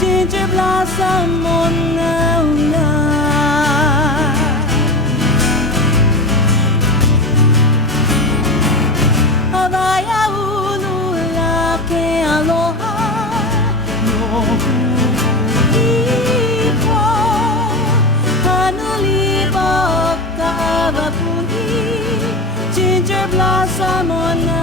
Ginger blossom on now. Havaya ulula ke aloha no ipo hanuli boka avapuni ginger blossom on now.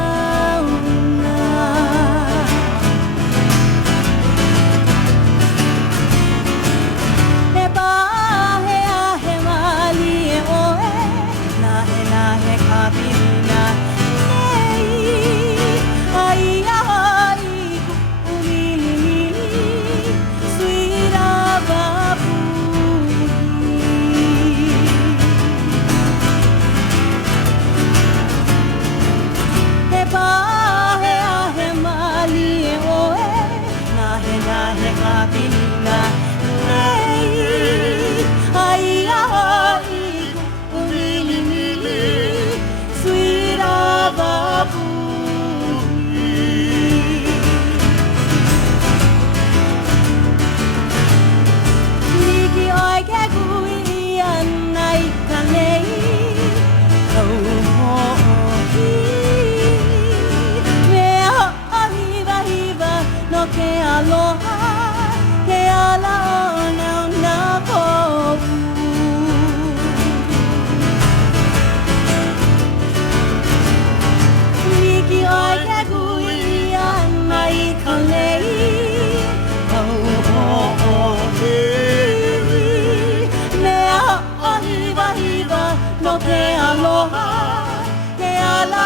Aloha, ke ala na na po. Liki ai ke kuia mai kalei. Mea hiva hiva no ke aloha, ke ala